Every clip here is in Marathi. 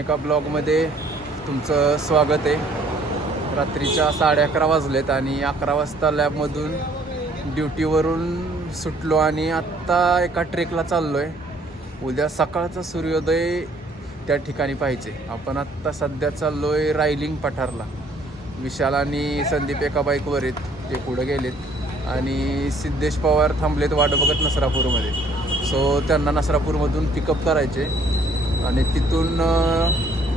एका ब्लॉगमध्ये तुमचं स्वागत आहे. रात्रीच्या साडे अकरा वाजलेत आणि अकरा वाजता लॅबमधून ड्युटीवरून सुटलो आणि आत्ता एका ट्रेकला चाललो आहे उद्या सकाळचा सूर्योदय त्या ठिकाणी पाहिजे आपण आत्ता सध्या चाललो आहे रायलिंग पठारला. विशाल आणि संदीप एका बाईकवर आहेत. ते पुढं गेलेत. आणि सिद्धेश पवार थांबलेत वाट बघत नसरापूरमध्ये. सो त्यांना नसरापूरमधून पिकअप करायचे. आणि तिथून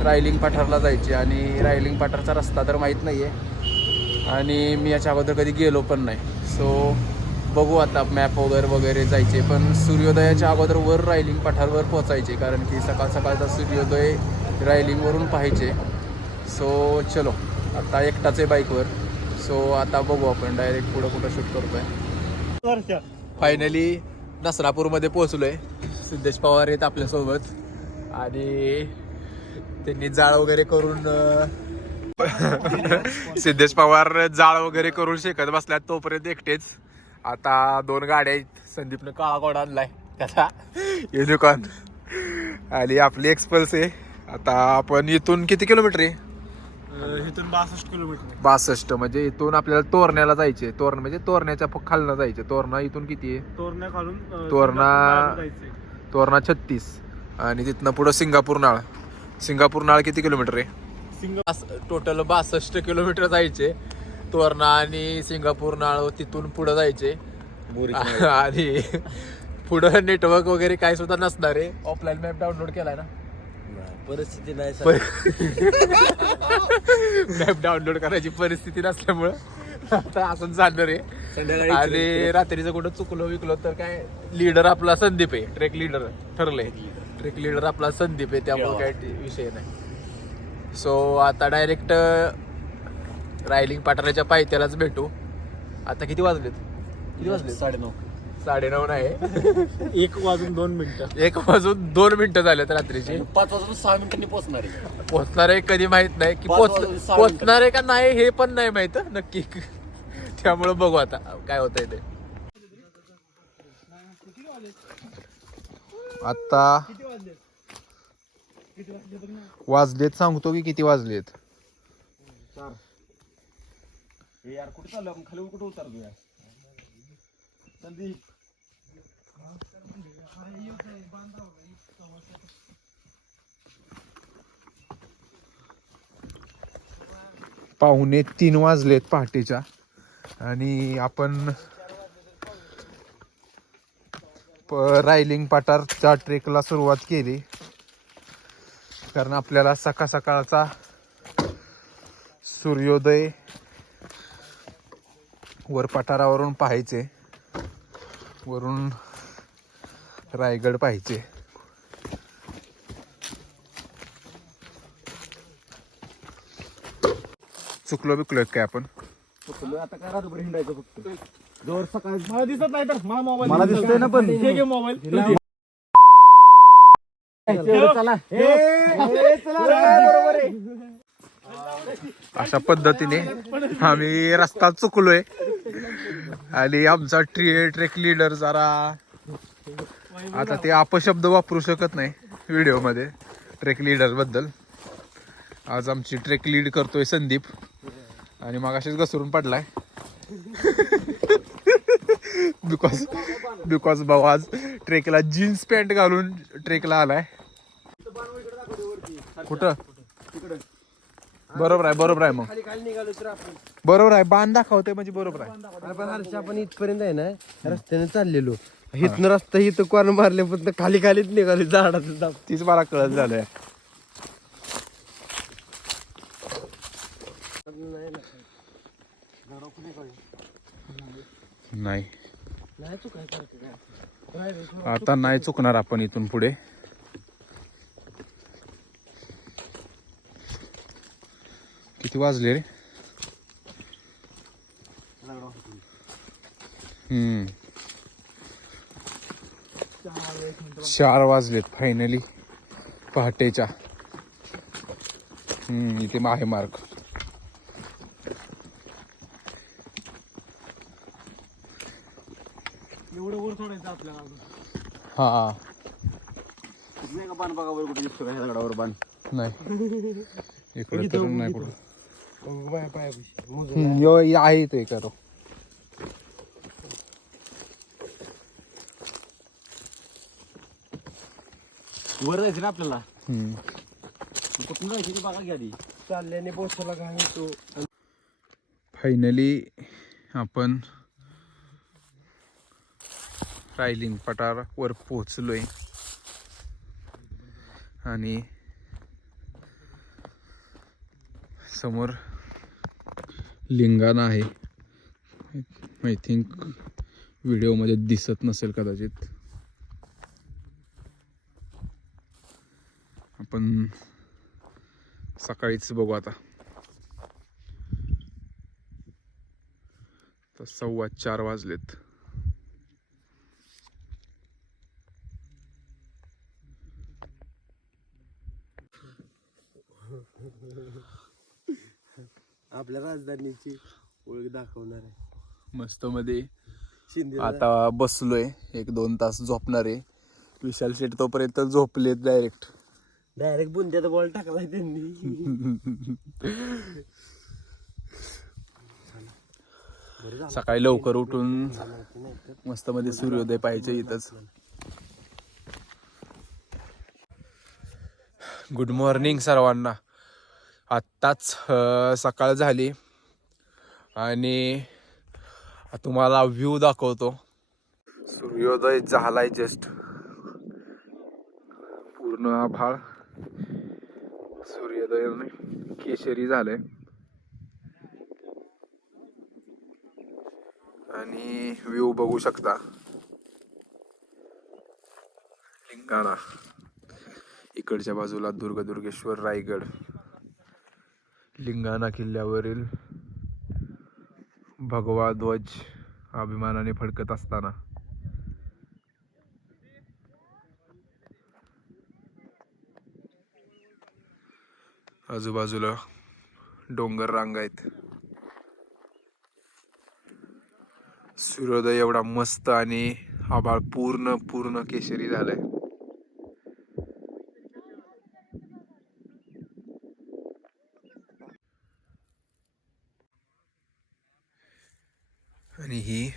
रायलिंग पठारला जायचे आणि रायलिंग पठारचा रस्ता तर माहीत नाही आहे आणि मी याच्या अगोदर कधी गेलो पण नाही. सो बघू आता मॅप वगैरे वगैरे जायचे पण सूर्योदयाच्या अगोदर वर रायलिंग पठारवर पोचायचे कारण की सकाळ सकाळचा सूर्योदय रायलिंगवरून पाहायचे. सो चलो आता एकटाच आहे बाईकवर सो आता बघू आपण डायरेक्ट पुढं कुठं शूट करतोय. फायनली नसरापूरमध्ये पोहोचलोय. सिद्धेश पवार आहेत आपल्यासोबत. आणि त्यांनी जाळ वगैरे करून सिद्धेश पवार जाळ वगैरे करून शेकत बसल्यात तोपर्यंत एकटेच. आता दोन गाड्या आहेत. संदीपनं काळा गोडा आणलाय. त्याचा युनिकॉर्न. आणि आपली एक्सपल्स आहे. आता आपण इथून किती किलोमीटर आहे? इथून बासष्ट किलोमीटर बासष्ट. म्हणजे इथून आपल्याला तोरण्याला जायचे तोरण म्हणजे तोरण्याच्या खालनं जायचे तोरणा इथून किती आहे? तोरणा खालून तोरणा-. तोरणा छत्तीस. आणि तिथनं पुढं सिंगापूर नाळ. सिंगापूर नाळ किती किलोमीटर आहे? सिंगा टोटल बासष्ट किलोमीटर जायचे. तोरणा आणि सिंगापूर नाळ तिथून पुढं जायचे. आणि पुढं नेटवर्क वगैरे काय सुद्धा नसणार आहे. ऑफलाईन मॅप डाउनलोड केलाय ना? परिस्थिती नाही मॅप डाउनलोड करायची परिस्थिती नसल्यामुळं आता असं जाणार आहे. आणि रात्रीचं कुठं चुकलो विकलो तर काय लीडर आपला संदीप आहे. ट्रेक लीडर ठरलंय. ट्रेक लीडर आपला संदीप आहे त्यामुळे काय ते विषय नाही. सो आता डायरेक्ट रायलिंग पाटाऱ्याच्या पायथ्यालाच भेटू. आता किती वाजलेत? किती वाजलेत? साडेनऊ. साडेनऊ नाही. एक वाजून दोन मिनिटं. एक वाजून दोन मिनिटं झालेत रात्रीची. पाच वाजून सहा मिनिटांनी पोहोचणार आहे? पोचणार आहे कधी माहीत नाही की पाच पोचणार आहे का नाही हे पण नाही माहीत नक्की. त्यामुळं बघू आता काय होतंय ते. आता वाजलेत सांगतो की किती वाजलेत. यार कुठे चाललो आपण खाली कुठे उतरलो यार संदीप पाहुणे तीन वाजलेत पहाटेच्या. आणि आपण प- रायलिंग पाटारच्या ट्रेकला सुरुवात केली. कारण आपल्याला सकाळ सकाळचा सूर्योदय वर पठारावरून पाहायचे. वरून रायगड पाहायचे. चुकलो बिकलो काय आपण? आता काय रात्रभर हिंडायचं फक्त? जोर सकाळ. मला दिसत नाही तर. मला मोबाईल मला दिसतंय ना पण. हे घे मोबाईल अशा पद्धतीने आम्ही रस्ता चुकलोय. आणि आमचा ट्री ट्रेक लीडर जरा आता ते अपशब्द वापरू शकत नाही व्हिडिओमध्ये ट्रेक लीडरबद्दल. आज आमची ट्रेक लीड करतोय संदीप. आणि मग अशीच घसरून पडलाय. बिकॉज बिकॉज भाऊ आज ट्रेकला जीन्स पॅन्ट घालून ट्रेकला आलाय. कुठं? बरोबर आहे बरोबर आहे मग. बरोबर आहे बाण दाखवते म्हणजे बरोबर आहे. आपण हर्ष आपण इथपर्यंत आहे ना रस्त्याने चाललेलो. इथनं रस्ता इथं कॉर्न मारले पण खाली खालीच निघालो झाडाचं दाब तीच मला कळत झालंय. नाही. नाही चुकायचं आता नाही चुकणार आपण इथून पुढे. किती वाजले रे? हम्म. चार वाजलेत फायनली पहाटेच्या. हम्म इथे आहे मार्क एवढं वर सोडायचं आपल्याला अजून. हा. नाही का बाण बघा बरं कुठे दिसतो का ह्या दगडावर बाण? नाही. इकडे तर नाही कुठं. पाया पायापाशी. मोजून हम्म, यो यो आहे तो एका तो वर जायचं ना आपल्याला? हम्म. कुठून जायचं ते बघा घ्या आधी. चालल्याने पोचायला काय होतो फायनली आपण रायलिंग पठारावर पोचलोय आणि समोर लिंगाणा आहे. आय थिंक व्हिडिओमध्ये दिसत नसेल कदाचित. आपण सकाळीच बघू आता. तर सव्वा चार वाजलेत. आपल्या राजधानीची ओळख दाखवणार आहे. मस्त मध्ये शिंदे आता बसलोय एक दोन तास झोपणार आहे. विशाल शेट तोपर्यंत झोपलेत डायरेक्ट डायरेक्ट बुंद्याचा बॉल टाकलाय त्यांनी. सकाळी लवकर उठून मस्त मध्ये सूर्योदय पाहिजे इथंच. गुड मॉर्निंग सर्वांना. आत्ताच सकाळ झाली आणि तुम्हाला व्ह्यू दाखवतो. सूर्योदय झालाय जस्ट पूर्ण आभाळ सूर्योदय केशरी झालंय. आणि व्ह्यू बघू शकता. लिंगाणा इकडच्या बाजूला दुर्गदुर्गेश्वर रायगड. लिंगाणा किल्ल्यावरील भगवा ध्वज अभिमानाने फडकत असताना. आजूबाजूला डोंगर रांग आहेत. सूर्योदय एवढा मस्त आणि आभाळ पूर्ण पूर्ण केशरी झालाय आणि ही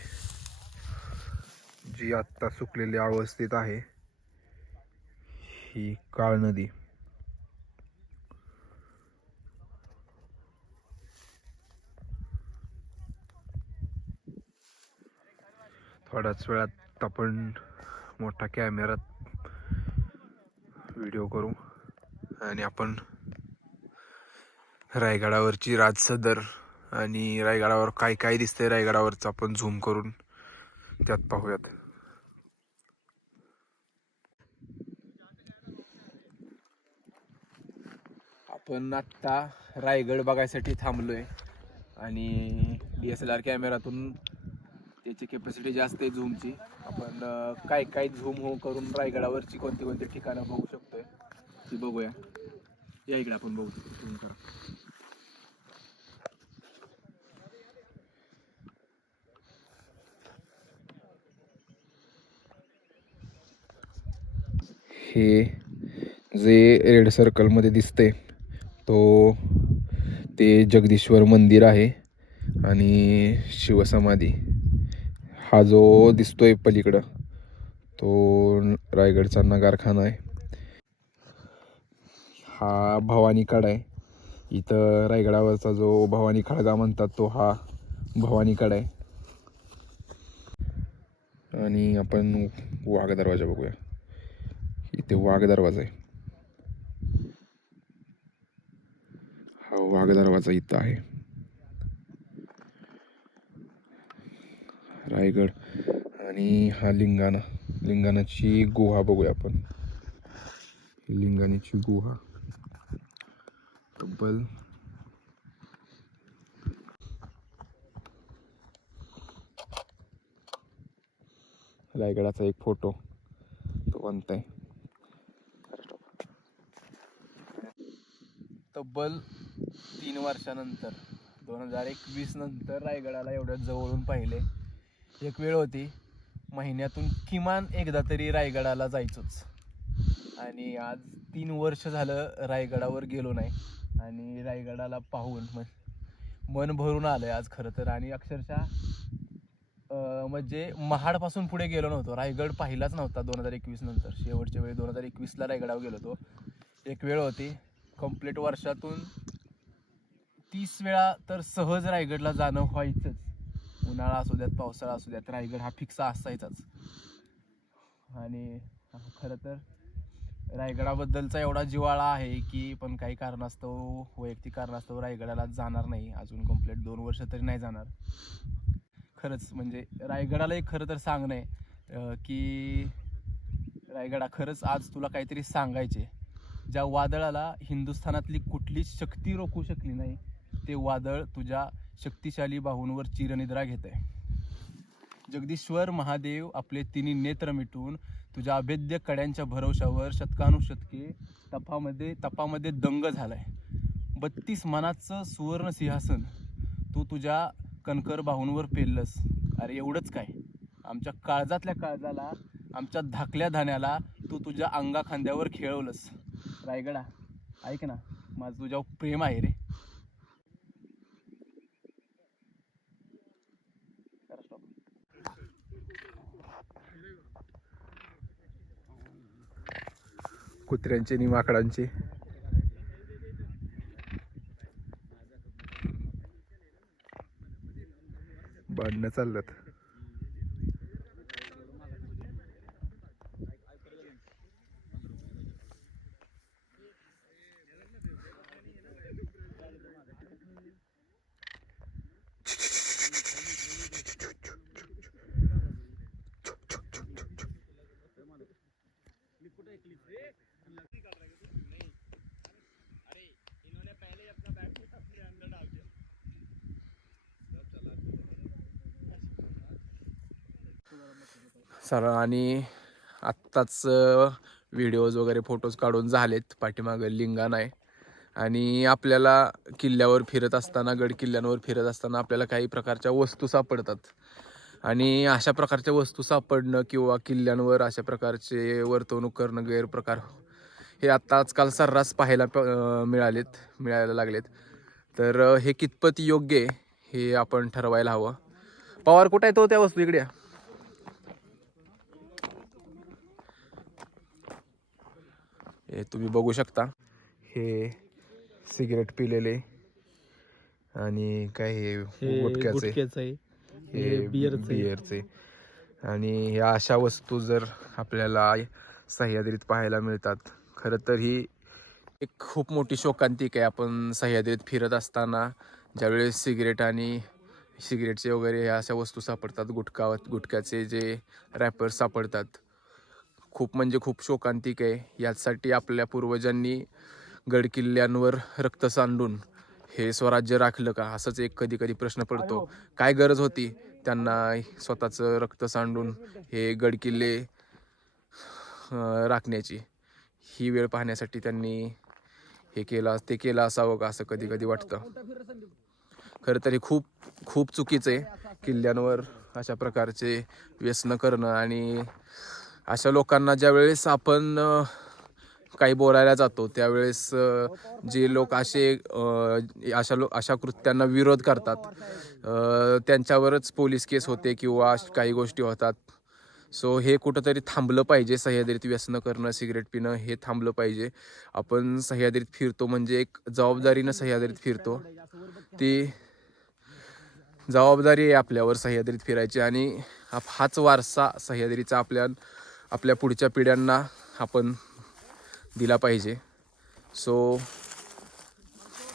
जी आत्ता सुकलेल्या अवस्थेत आहे. ही काळ नदी. थोड्याच वेळात आपण मोठा कॅमेरात व्हिडिओ करू. आणि आपण रायगडावरची राजसदर आणि रायगडावर काय काय दिसतंय रायगडावरचं आपण झूम करून त्यात पाहूयात. आपण आत्ता रायगड बघायसाठी थांबलो आहे आणि डी एस एल आर कॅमेरातून त्याची कॅपॅसिटी जास्त आहे झूमची. आपण काय काय झूम हो करून रायगडावरची कोणती कोणती ठिकाणं बघू शकतोय ती बघूया. या इकडे आपण बघू झूम करा. हे जे रेड सर्कलमध्ये दिसते तो ते जगदीश्वर मंदिर आहे आणि शिवसमाधी. हा जो दिसतो आहे पलीकडं तो रायगडचा नगारखाना आहे. हा भवानी कडा आहे. इथं रायगडावरचा जो भवानी खडगा म्हणतात तो हा भवानी कडा आहे. आणि आपण वाघ दरवाजा बघूया. इथे वाघ दरवाजा आहे. हा वाघ इथं आहे. रायगड आणि हा लिंगाणा. लिंगाणाची गुहा बघूया आपण. लिंगाण्याची गुहा. तब्बल. रायगडाचा एक फोटो. तो कोणता आहे तब्बल. तीन वर्षानंतर दोन हजार एकवीस नंतर रायगडाला एवढ्या जवळून पाहिले. एक वेळ होती महिन्यातून किमान एकदा तरी रायगडाला जायचोच. आणि आज तीन वर्ष झालं रायगडावर गेलो नाही. आणि रायगडाला पाहून मन मन भरून आलंय आज खरं तर. आणि अक्षरशः म्हणजे महाडपासून पुढे गेलो नव्हतो. रायगड पाहिलाच नव्हता दोन हजार एकवीस नंतर. शेवटच्या वेळी दोन हजार एकवीसला रायगडावर गेलो होतो. एक वेळ होती कंप्लीट वर्षातून तीस वेळा तर सहज रायगडला जाणं व्हायचंच. उन्हाळा असू द्यात पावसाळा असू द्यात रायगड हा फिक्स असायचाच. आणि खरं तर रायगडाबद्दलचा एवढा जिव्हाळा आहे की पण काही कारणास्तव वैयक्तिक कारणास्तव रायगडाला जाणार नाही. अजून कंप्लीट दोन वर्ष तरी नाही जाणार. खरंच म्हणजे रायगडाला एक खरं तर सांगणं आहे की रायगडा खरंच आज तुला काहीतरी सांगायचे ज्या वादळाला हिंदुस्थानातली कुठलीच शक्ती रोखू शकली नाही ते वादळ तुझ्या शक्तिशाली बाहूंवर चिरनिद्रा घेत आहे जगदीश्वर महादेव आपले तिन्ही नेत्र मिटून तुझ्या अभेद्य कड्यांच्या भरवशावर शतकानुशतके तपामध्ये तपामध्ये दंग झालाय. बत्तीस मनाचं सुवर्ण सिंहासन तू तुझ्या कणकर बाहूंवर पेललंस. अरे एवढंच काय? आमच्या काळजातल्या काळजाला आमच्या धाकल्या धान्याला तू तुझ्या अंगा खांद्यावर खेळवलंस. रायगडा ऐक ना माझं तुझ्यावर प्रेम आहे रे. कुत्र्यांचे आणि माकडांचे. भांडणं चाललं सर आणि आत्ताच व्हिडिओज वगैरे फोटोज काढून झालेत पाठीमागं लिंगा नाही. आणि आपल्याला किल्ल्यावर फिरत असताना गड किल्ल्यांवर फिरत असताना आपल्याला काही प्रकारच्या वस्तू सापडतात. आणि अशा प्रकारच्या वस्तू सापडणं किंवा किल्ल्यांवर अशा प्रकारचे वर्तवणूक करणं गैरप्रकार हो, हे आत्ता आजकाल सर्रास पाहायला प- मिळालेत मिळायला लागलेत. तर हे कितपत योग्य आहे हे आपण ठरवायला हवं. पवार कुठं आहे तो हो त्या वस्तू इकडे हे तुम्ही बघू शकता. हे सिगरेट पिलेले आणि काय हे गुटख्याचे. हे. बिअरचे आणि ह्या अशा वस्तू जर आपल्याला सह्याद्रीत पाहायला मिळतात. खरं तर ही एक खूप मोठी शोकांतिक आहे. आपण सह्याद्रीत फिरत असताना ज्यावेळेस सिगरेट आणि सिगरेटचे वगैरे ह्या अशा वस्तू सापडतात गुटखा गुटख्याचे जे रॅपर्स सापडतात खूप म्हणजे खूप शोकांतिक आहे. यासाठी आपल्या पूर्वजांनी गडकिल्ल्यांवर रक्त सांडून हे स्वराज्य राखलं का? असंच एक कधी कधी प्रश्न पडतो. काय गरज होती त्यांना स्वतःचं रक्त सांडून हे गडकिल्ले राखण्याची? ही वेळ पाहण्यासाठी त्यांनी हे केलं ते केलं असावं का असं कधी कधी वाटतं? खरं तरी खूप खूप चुकीचं आहे किल्ल्यांवर अशा प्रकारचे व्यसनं करणं आणि अशा लोकांना ज्यावेळेस आपण काही बोलायला जातो त्यावेळेस जे लोक असे अशा लो अशा कृत्यांना विरोध करतात. त्यांच्यावरच पोलीस केस होते किंवा काही गोष्टी होतात. सो हे कुठंतरी थांबलं पाहिजे सह्याद्रीत व्यसनं करणं सिगरेट पिणं हे थांबलं पाहिजे. आपण सह्याद्रीत फिरतो म्हणजे एक जबाबदारीनं सह्याद्रीत फिरतो. ती जबाबदारी आहे आपल्यावर सह्याद्रीत फिरायची आणि हाच वारसा सह्याद्रीचा आपल्या आपल्या पुढच्या पिढ्यांना आपण दिला पाहिजे. सो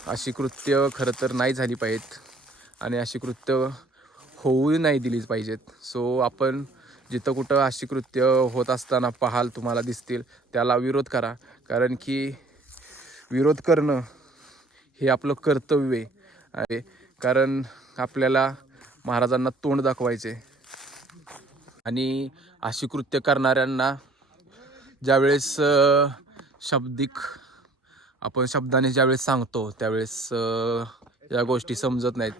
अशी कृत्य खरं तर नाही झाली पाहिजेत आणि अशी कृत्य होऊ नाही दिलीच पाहिजेत. सो आपण जिथं कुठं अशी कृत्य होत असताना पाहाल तुम्हाला दिसतील त्याला विरोध करा. कारण की विरोध करणं हे आपलं कर्तव्य आहे. कारण आपल्याला महाराजांना तोंड दाखवायचे आणि अशी कृत्य करणाऱ्यांना ज्यावेळेस शब्दिक शाब्दिक आपण शब्दाने ज्यावेळेस सांगतो त्यावेळेस या गोष्टी समजत नाहीत.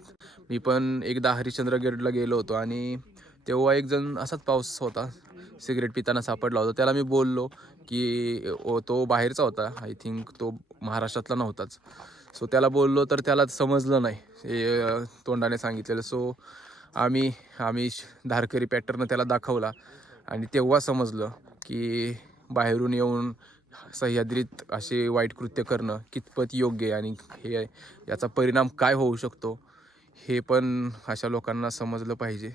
मी पण एकदा हरिश्चंद्र गेटला गेलो होतो आणि तेव्हा एक जण असाच पाऊस होता सिगरेट पिताना सापडला होता. त्याला मी बोललो की ओ तो बाहेरचा होता. आय थिंक तो महाराष्ट्रातला नव्हताच. सो त्याला बोललो तर त्याला समजलं नाही. तोंडाने सांगितलेलं. सो आम्ही आम्ही श- धारकरी पॅटर्न त्याला दाखवला. आणि तेव्हा समजलं की बाहेरून येऊन सह्याद्रीत असे वाईट कृत्य करणं कितपत योग्य आहे आणि हे याचा परिणाम काय होऊ शकतो हे पण अशा लोकांना समजलं पाहिजे.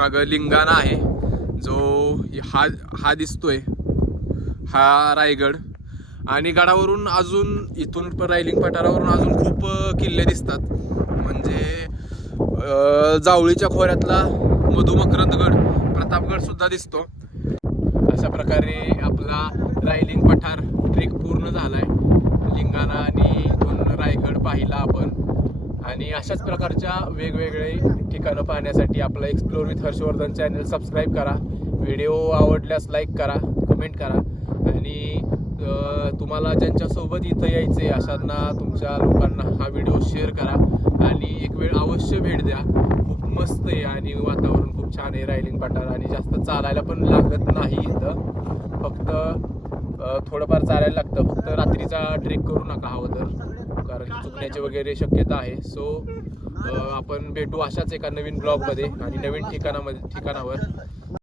पाठीमागं लिंगाणा आहे. जो हा हा दिसतोय. हा रायगड. आणि गडावरून अजून इथून रायलिंग पठारावरून अजून खूप किल्ले दिसतात. म्हणजे जावळीच्या खोऱ्यातला मधुमकरंदगड प्रतापगड सुद्धा दिसतो. अशा प्रकारे आपला रायलिंग पठार ट्रेक पूर्ण झालाय. लिंगाणा आणि इथून रायगड पाहिला आपण. आणि अशाच प्रकारच्या वेगवेगळे ठिकाणं पाहण्यासाठी आपलं explore with Harshvardhan channel subscribe करा. व्हिडिओ आवडल्यास लाईक करा कमेंट करा. आणि तुम्हाला ज्यांच्यासोबत इथं यायचे अशांना तुमच्या लोकांना हा व्हिडिओ शेअर करा. आणि एक वेळ अवश्य भेट द्या. खूप मस्त आहे आणि वातावरण खूप छान आहे रायलिंग पठार. आणि जास्त चालायला पण लागत नाही इथं. फक्त थोडंफार चालायला लागतं. फक्त रात्रीचा ट्रेक करू नका हवं तर. कारण चुकण्याची वगैरे शक्यता आहे. सो आपण भेटू अशाच एका नवीन ब्लॉगमध्ये आणि नवीन ठिकाणामध्ये ठिकाणावर.